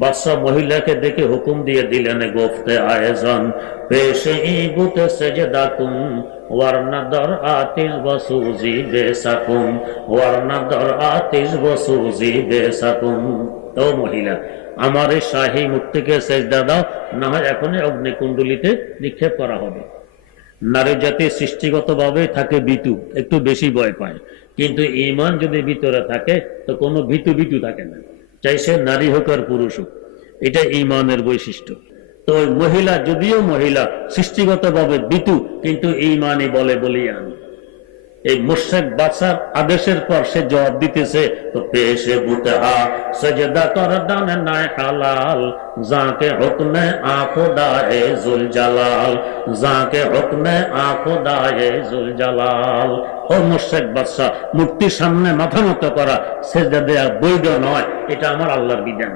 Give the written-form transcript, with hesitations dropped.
বাদশাহ মহিলাকে দেখে হুকুম দিয়ে দিলেন, গোফতে আয়েজান পেশে ইবুতে সেজদাকুম ওয়ারনা দর আতিশ বসুজি বেসাকুম ওয়ারনা দর আতিশ বসুজি বেসাকুম। ও মহিলা, আমার এই শাহী মূর্তিকে সেজদা দাও, না হয় এখনই অগ্নিকুণ্ডলিতে নিক্ষেপ করা হবে। নারী জাতি সৃষ্টিগত ভাবে থাকে ভীতু, একটু বেশি ভয় পায়, কিন্তু ঈমান যদি ভিতরে থাকে তো কোনো ভীতু ভীতু থাকে না, চাই সে নারী হোক আর পুরুষ হোক। এটা ঈমানের বৈশিষ্ট্য। তো ওই মহিলা, যদিও মহিলা সৃষ্টিগত ভাবে ভীতু, কিন্তু ঈমানই বলে বলিয়ান। এই মুশরিক বাদশার আদেশের পর সে জবাব দিতেছে, তো পেশে বুতহা সজদা করদান নাই হালাল যাকে হুকমে আখুদায়ে জুল জালাল যাকে হুকমে আখুদায়ে জুল জালাল। ও মুশরিক বাদশা, মূর্তির সামনে মাথা নত করা, সেজদা দেয়া বৈধ নয়, এটা আমার আল্লাহর বিধান।